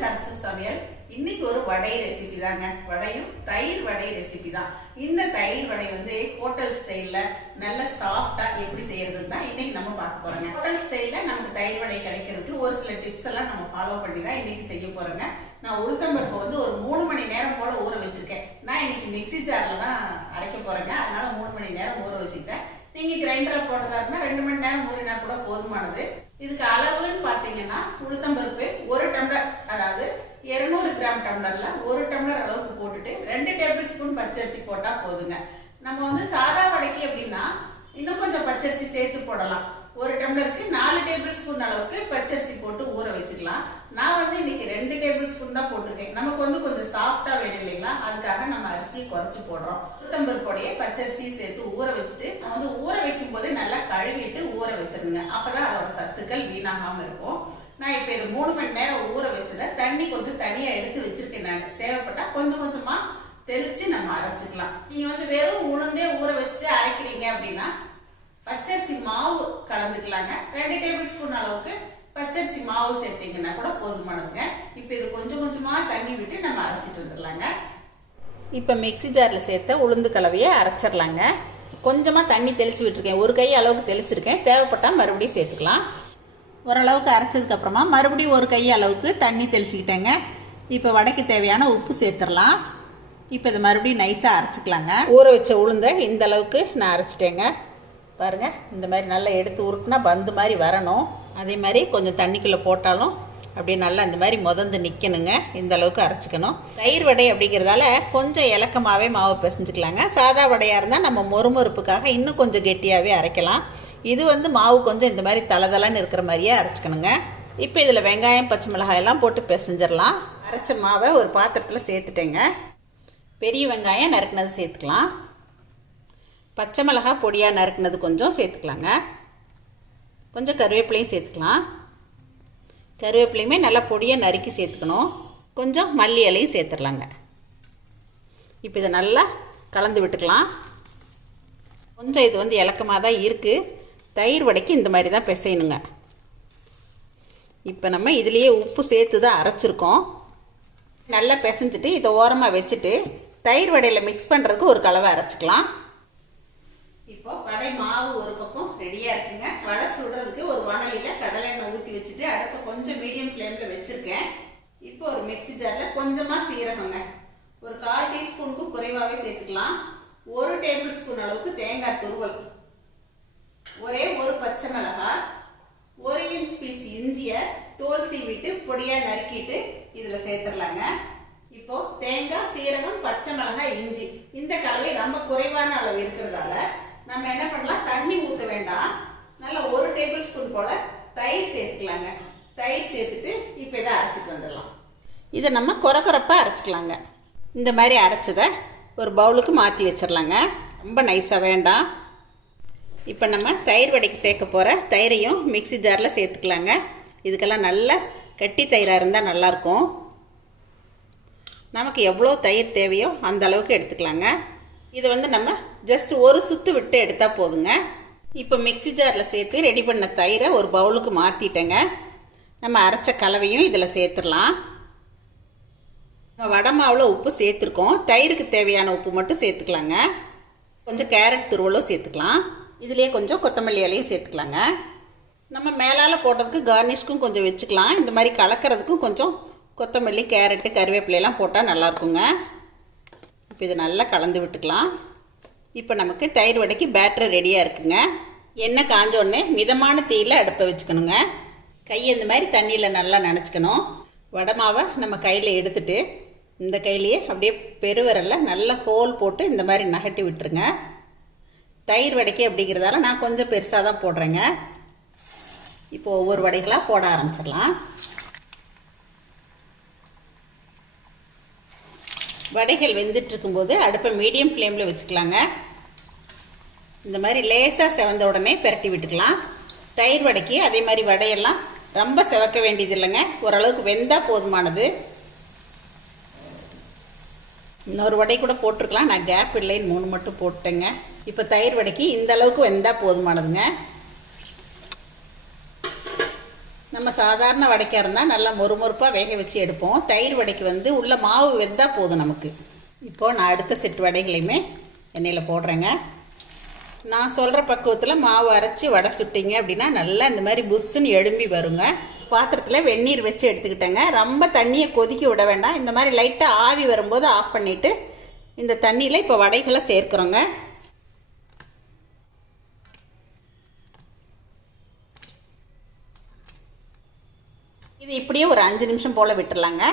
சரசு சமையல் இன்னைக்கு ஒரு வடை ரெசிபி தாங்க. வடையும் தயிர் வடை ரெசிபி தான். இந்த தயிர் வடை வந்து ஹோட்டல் ஸ்டைல்ல நல்ல சாஃப்டா எப்படி செய்யறதுன்னு தான் இன்னைக்கு நம்ம பார்க்க போறோங்க. ஹோட்டல் ஸ்டைல்ல நமக்கு தயிர் வடை கிடைக்கிறதுக்கு ஒரு சில டிப்ஸ் எல்லாம் நம்ம ஃபாலோ பண்ணி தான் இன்னைக்கு செய்ய போறோங்க. நான் உளுத்தம்பருப்பு வந்து ஒரு மூணு மணி நேரம் போல ஊற வச்சிருக்கேன். நான் இன்னைக்கு மிக்ஸி ஜார்ல தான் அரைக்க போறேங்க. அதனால மூணு மணி நேரம் ஊற வச்சுக்கிட்டேன். நீங்கள் கிரைண்டரில் போட்டதாக இருந்தால் ரெண்டு மணி நேரம் ஊறினா கூட போதுமானது. இதுக்கு அளவுன்னு பார்த்தீங்கன்னா உளுத்தம்பருப்பு ஒரு டம்ளர் அதாவது 200 கிராம் டம்ளரில் ஒரு டம்ளர் அளவுக்கு போட்டுட்டு ரெண்டு டேபிள் ஸ்பூன் பச்சரிசி போட்டால் போதுங்க. நம்ம வந்து சாதா வடைக்கு அப்படின்னா இன்னும் கொஞ்சம் பச்சரிசி சேர்த்து போடலாம். ஒரு டம்ளருக்கு நாலு டேபிள் ஸ்பூன் அளவுக்கு பச்சரிசி போட்டு ஊற வச்சுக்கலாம். நான் வந்து இன்னைக்கு ரெண்டு டேபிள் ஸ்பூன் தான் போட்டிருக்கேன். நமக்கு வந்து கொஞ்சம் சாஃப்டாக வேணும் இல்லைங்களா? அதுக்காக நம்ம அரிசியை குறைச்சி போடுறோம். உளுத்தம்பருப்போடைய பச்சரிசி சேர்த்து ஊற வச்சுட்டு நம்ம வந்து ஊற வைக்கும் போதே நல்லா கழுவிட்டு ஊற வச்சிருங்க. அப்போதான் அதோட சத்துக்கள் வீணாகாமல் இருக்கும். நான் இப்போ இது மூணு மணி நேரம் ஊற வச்சதை தண்ணி கொஞ்சம் தனியாக எடுத்து வச்சிருக்கேன் நான். தேவைப்பட்டால் கொஞ்சம் கொஞ்சமாக தெளித்து நம்ம அரைச்சிக்கலாம். நீங்கள் வந்து வெறும் உளுந்தே ஊற வச்சுட்டு அரைக்கிறீங்க அப்படின்னா பச்சரிசி மாவு கலந்துக்கலாங்க. ரெண்டு டேபிள் ஸ்பூன் அளவுக்கு பச்சரிசி மாவு சேர்த்தீங்கன்னா கூட போதுமானதுங்க. இப்போ இது கொஞ்சம் கொஞ்சமாக தண்ணி விட்டு நம்ம அரைச்சிட்டு வந்துடலாங்க. இப்போ மிக்ஸி ஜாரில் சேர்த்த உளுந்து கலவையை அரைச்சிடலாங்க. கொஞ்சமாக தண்ணி தெளித்து விட்டுருக்கேன். ஒரு கை அளவுக்கு தெளிச்சிருக்கேன். தேவைப்பட்டால் மறுபடியும் சேர்த்துக்கலாம். ஓரளவுக்கு அரைச்சதுக்கப்புறமா மறுபடியும் ஒரு கை அளவுக்கு தண்ணி தெளிச்சுக்கிட்டேங்க. இப்போ வடைக்கு தேவையான உப்பு சேர்த்துடலாம். இப்போ இதை மறுபடியும் நைஸாக அரைச்சிக்கலாங்க. ஊற வச்ச உளுந்தை இந்த அளவுக்கு நான் அரைச்சிட்டேங்க. பாருங்கள் இந்த மாதிரி நல்லா எடுத்து உருக்குனா பந்து மாதிரி வரணும். அதே மாதிரி கொஞ்சம் தண்ணிக்குள்ளே போட்டாலும் அப்படியே நல்லா இந்த மாதிரி முதந்து நிற்கணுங்க இந்த அளவுக்கு அரைச்சிக்கணும். தயிர் வடை அப்படிங்கிறதால கொஞ்சம் இலக்கமாகவே மாவு பிசைஞ்சுக்கலாங்க. சாதா வடையாக இருந்தால் நம்ம மொறுமொறுப்புக்காக இன்னும் கொஞ்சம் கெட்டியாகவே அரைக்கலாம். இது வந்து மாவு கொஞ்சம் இந்த மாதிரி தளதளன்னு இருக்கிற மாதிரியே அரைச்சிக்கணுங்க. இப்போ இதில் வெங்காயம் பச்சை மிளகாய் எல்லாம் போட்டு பிசைஞ்சிடலாம். அரைச்ச மாவை ஒரு பாத்திரத்தில் சேர்த்துட்டேங்க. பெரிய வெங்காயம் நறுக்குனது சேர்த்துக்கலாம். பச்சை மிளகாய் பொடியாக நறுக்குனது கொஞ்சம் சேர்த்துக்கலாங்க. கொஞ்சம் கருவேப்பிலையும் சேர்த்துக்கலாம். கருவேப்பிலையுமே நல்லா பொடியாக நறுக்கி சேர்த்துக்கணும். கொஞ்சம் மல்லி இலையும் சேர்த்துடலாங்க. இப்போ இதை நல்லா கலந்து விட்டுக்கலாம். கொஞ்சம் இது வந்து இலக்கமாக தான் இருக்குது தயிர் வடைக்கு இந்த மாதிரி தான் பிசையணுங்க. இப்போ நம்ம இதுலேயே உப்பு சேர்த்து தான் அரைச்சிருக்கோம். நல்லா பிசைஞ்சிட்டு இதை ஓரமாக வச்சுட்டு தயிர் வடையில் மிக்ஸ் பண்ணுறதுக்கு ஒரு கலவை அரைச்சிக்கலாம். இப்போ வடை மாவு ஒரு பக்கம் ரெடியாக இருக்குங்க. வடை சுடுறதுக்கு ஒரு வானலியில் கடலை எண்ணெய் ஊற்றி வச்சுட்டு அடுப்பை கொஞ்சம் மீடியம் ஃப்ளேமில் வச்சுருக்கேன். இப்போ ஒரு மிக்ஸி ஜாரில் கொஞ்சமாக சீரகங்க. ஒரு கால் டீஸ்பூனுக்கும் குறைவாகவே சேர்த்துக்கலாம். ஒரு டேபிள் ஸ்பூன் அளவுக்கு தேங்காய் துருவல். ஒரே ஒரு பச்சை மிளகாய் ஒரு இன்ச் பீஸ் இஞ்சியை தோல் சீவிட்டு பொடியாக நறுக்கிட்டு இதில் சேர்த்துடலாங்க இப்போ தேங்காய் சீரகம் பச்சை மிளகாய் இஞ்சி இந்த கலவை ரொம்ப குறைவான அளவு இருக்கிறதால நம்ம என்ன பண்ணலாம் தண்ணி ஊற்ற வேண்டாம் நல்லா ஒரு டேபிள் ஸ்பூன் போல் தயிர் சேர்த்துக்கலாங்க. தயிர் சேர்த்துட்டு இப்போ இதை அரைச்சிட்டு வந்துடலாம். இதை நம்ம குறை குறைப்பாக அரைச்சிக்கலாங்க. இந்த மாதிரி அரைச்சதை ஒரு பவுலுக்கு மாற்றி வச்சிடலாங்க. ரொம்ப நைஸாக வேண்டாம். இப்போ நம்ம தயிர் வடைக்கு சேர்க்க போகிற தயிரையும் மிக்ஸி ஜாரில் சேர்த்துக்கலாங்க. இதுக்கெல்லாம் நல்ல கட்டி தயிராக இருந்தால் நல்லாயிருக்கும். நமக்கு எவ்வளோ தயிர் தேவையோ அந்த அளவுக்கு எடுத்துக்கலாங்க. இதை வந்து நம்ம ஜஸ்ட் ஒரு சுற்று விட்டு எடுத்தால் போதுங்க. இப்போ மிக்ஸி ஜாரில் சேர்த்து ரெடி பண்ண தயிரை ஒரு பவுலுக்கு மாற்றிட்டேங்க நம்ம அரைச்ச கலவையும் இதில் சேர்த்துடலாம். நம்ம வடை மாவில் உப்பு சேர்த்துருக்கோம். தயிருக்கு தேவையான உப்பு மட்டும் சேர்த்துக்கலாங்க. கொஞ்சம் கேரட் துருவலும் சேர்த்துக்கலாம். இதுலேயே கொஞ்சம் கொத்தமல்லி இலையும் சேர்த்துக்கலாங்க. நம்ம மேலால் போடுறதுக்கு கார்னிஷ்க்கும் கொஞ்சம் வச்சுக்கலாம். இந்த மாதிரி கலக்கிறதுக்கும் கொஞ்சம் கொத்தமல்லி கேரட்டு கருவேப்பிலையெல்லாம் போட்டால் நல்லாயிருக்குங்க இப்போ இது நல்லா கலந்து விட்டுக்கலாம். இப்போ நமக்கு தயிர் வடைக்கு பேட்டரி ரெடியாக இருக்குங்க. எண்ணெய் காஞ்சோடனே மிதமான தீயில் அடுப்பை வச்சுக்கணுங்க. கை இந்த மாதிரி தண்ணியில் நல்லா நனைச்சிக்கணும். வடமாவை நம்ம கையில் எடுத்துட்டு இந்த கையிலேயே அப்படியே பெருவிரலில் நல்லா ஹோல் போட்டு இந்த மாதிரி நகட்டி விட்டுருங்க. தயிர் வடைக்கு அப்படிங்கிறதால நான் கொஞ்சம் பெருசாக தான் போடுறேங்க. இப்போ ஒவ்வொரு வடைகளாக போட ஆரம்பிச்சிடலாம். வடைகள் வெந்துட்டு இருக்கும்போது அடுப்பை மீடியம் ஃப்ளேமில் வச்சுக்கலாங்க. இந்த மாதிரி லேசாக செவந்த உடனே பிரட்டி விட்டுக்கலாம். தயிர் வடைக்கு அதே மாதிரி வடையெல்லாம் ரொம்ப செவக்க வேண்டியது இல்லைங்க. ஓரளவுக்கு வெந்தால் போதுமானது. இன்னொரு வடை கூட போட்டிருக்கலாம். நான் கேப் இல்லைன்னு மூணு மட்டும் போட்டேங்க. இப்போ தயிர் வடைக்கு இந்த அளவுக்கு வெந்தால் போதுமானதுங்க. நம்ம சாதாரண வடைக்காக இருந்தால் நல்லா மொறுமொறுப்பாக வேக வச்சு எடுப்போம். தயிர் வடைக்கு வந்து உள்ள மாவு வெந்தால் போதும் நமக்கு. இப்போது நான் அடுத்த செட் வடைகளையுமே எண்ணெயில் போடுறேங்க. நான் சொல்கிற பக்குவத்தில் மாவு அரைச்சி வடை சுட்டிங்க அப்படின்னா நல்லா இந்த மாதிரி புஷ்ஷுன்னு எழும்பி வருங்க. பாத்திரத்தில் வெந்நீர் வச்சு எடுத்துக்கிட்டேங்க. ரொம்ப தண்ணியை கொதிக்க விட வேண்டாம். இந்த மாதிரி லைட்டாக ஆவி வரும்போது ஆஃப் பண்ணிவிட்டு இந்த தண்ணியில் இப்போ வடைகளை சேர்க்குறோங்க. இது இப்படியே ஒரு அஞ்சு நிமிஷம் போல் விட்டுடலாங்க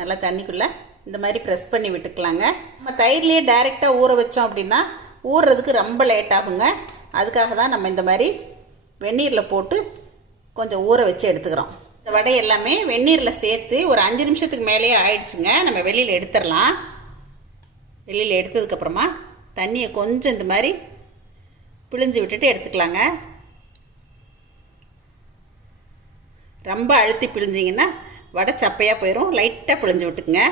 நல்லா தண்ணிக்குள்ளே இந்த மாதிரி ப்ரெஸ் பண்ணி விட்டுக்கலாங்க. நம்ம தயிர்லேயே டைரெக்டாக ஊற வச்சோம் அப்படின்னா ஊறுறதுக்கு ரொம்ப லேட் ஆகுங்க. அதுக்காக தான் நம்ம இந்த மாதிரி வெந்நீரில் போட்டு கொஞ்சம் ஊற வச்சு எடுத்துக்கிறோம். இந்த வடை எல்லாமே வெந்நீரில் சேர்த்து ஒரு அஞ்சு நிமிஷத்துக்கு மேலேயே ஆயிடுச்சுங்க. நம்ம வெளியில் எடுத்துடலாம். வெளியில் எடுத்ததுக்கப்புறமா தண்ணியை கொஞ்சம் இந்த மாதிரி பிழிஞ்சு விட்டுட்டு எடுத்துக்கலாங்க. ரொம்ப அழுத்தி பிழிஞ்சிங்கன்னா வடை சப்பையாக போயிடும் லைட்டாக பிழிஞ்சு விட்டுக்குங்க.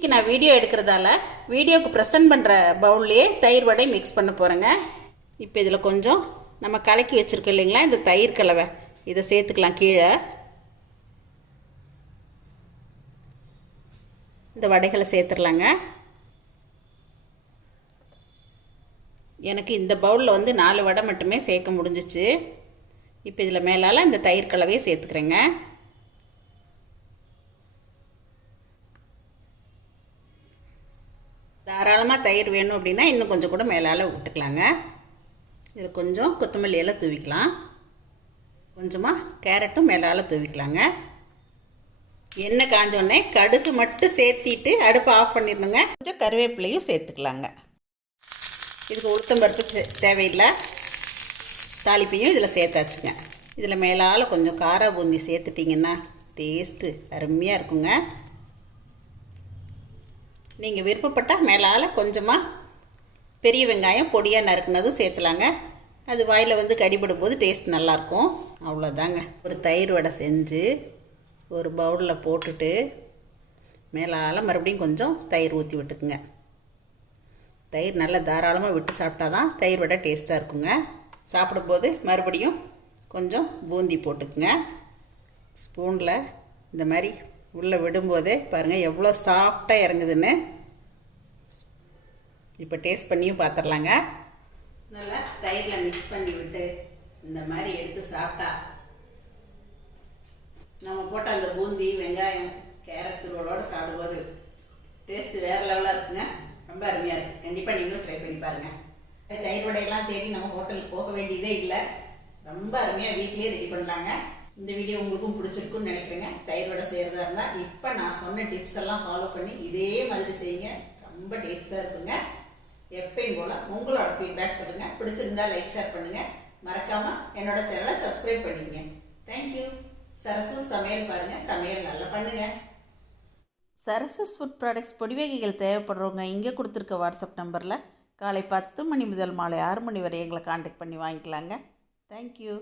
இன்றைக்கி நான் வீடியோ எடுக்கிறதால வீடியோக்கு ப்ரெசென்ட் பண்ணுற பவுல்லையே தயிர் வடை மிக்ஸ் பண்ண போகிறேங்க இப்போ இதில் கொஞ்சம் நம்ம கலக்கி வச்சுருக்கோம் இல்லைங்களா? இந்த தயிர் கலவை. இதை சேர்த்துக்கலாம் கீழே. இந்த வடைகளை சேர்த்துடலாங்க. எனக்கு இந்த பவுலில் வந்து நாலு வடை மட்டுமே சேர்க்க முடிஞ்சிச்சு. இப்போ இதில் மேலால் இந்த தயிர் கலவையை சேர்த்துக்கிறேங்க தாராளமாக தயிர் வேணும் அப்படின்னா இன்னும் கொஞ்சம் கூட மேலால் விட்டுக்கலாங்க இதில் கொஞ்சம் கொத்தமல்லி எல்லாம் தூவிக்கலாம். கொஞ்சமாக கேரட்டும் மேலால் தூவிக்கலாங்க. எண்ணெய் காஞ்சோடனே கடுகு மட்டும் சேர்த்திட்டு அடுப்பை ஆஃப் பண்ணிடணுங்க. கொஞ்சம் கருவேப்பிலையும் சேர்த்துக்கலாங்க. இதுக்கு உளுத்தம் பருப்பு தேவையில்லை. தாளிப்பையும் இதில் சேர்த்தாச்சுங்க. இதில் மேலால் கொஞ்சம் காரா பூந்தி சேர்த்துட்டிங்கன்னா டேஸ்ட்டு அருமையாக இருக்குங்க. நீங்கள் விருப்பப்பட்டால் மேலால் கொஞ்சமாக பெரிய வெங்காயம் பொடியாக நறுக்குனதும் சேர்த்துலாங்க. அது வாயில் வந்து கடிபடும் போது டேஸ்ட் நல்லாயிருக்கும் அவ்வளோதாங்க ஒரு தயிர் வடை செஞ்சு ஒரு பவுலில் போட்டுட்டு மேலால் மறுபடியும் கொஞ்சம் தயிர் ஊற்றி விட்டுக்குங்க. தயிர் நல்லா தாராளமாக விட்டு சாப்பிட்டா தான் தயிர் வடை டேஸ்ட்டாக இருக்குங்க. சாப்பிடும்போது மறுபடியும் கொஞ்சம் பூந்தி போட்டுக்குங்க. ஸ்பூனில் இந்த மாதிரி உள்ளே விடும்போதே பாருங்கள் எவ்வளோ சாஃப்டாக இறங்குதுன்னு. இப்போ டேஸ்ட் பண்ணியும் பார்த்துடலாங்க நல்லா தயிரில் மிக்ஸ் பண்ணி விட்டு இந்த மாதிரி எடுத்து சாப்பிட்டா நம்ம போட்ட அந்த பூந்தி வெங்காயம் கேரட் துருவலோடு சாப்பிடும்போது டேஸ்ட்டு வேறு லெவலாக இருக்குங்க. ரொம்ப அருமையாக இருக்குது கண்டிப்பாக நீங்களும் ட்ரை பண்ணி பாருங்கள் தயிர் வடையெல்லாம் தேடி நம்ம ஹோட்டலுக்கு போக வேண்டியதே இல்லை. ரொம்ப அருமையாக வீட்லேயே ரெடி பண்ணலாங்க. இந்த வீடியோ உங்களுக்கும் பிடிச்சிருக்குன்னு நினைக்கிறேங்க. தயிர் வடை செய்கிறதா இருந்தால் இப்போ நான் சொன்ன டிப்ஸ் எல்லாம் ஃபாலோ பண்ணி இதே மாதிரி செய்யுங்க. ரொம்ப டேஸ்ட்டாக இருக்குங்க. எப்பயும் போல் உங்களோட ஃபீட்பேக் சொல்லுங்கள் பிடிச்சிருந்தா லைக் ஷேர் பண்ணுங்கள் மறக்காமல் என்னோட சேனலை சப்ஸ்கிரைப் பண்ணிடுங்க தேங்க்யூ சரசு சமையல் பாருங்கள் சமையல் நல்லா பண்ணுங்கள் சரசஸ் ஃபுட் ப்ராடக்ட்ஸ் பொடிவகைகள் தேவைப்படுறவங்க இங்கே கொடுத்துருக்க வாட்ஸ்அப் நம்பரில் காலை பத்து மணி முதல் மாலை ஆறு மணி வரை எங்களை காண்டாக்ட் பண்ணி வாங்கிக்கலாங்க. தேங்க்யூ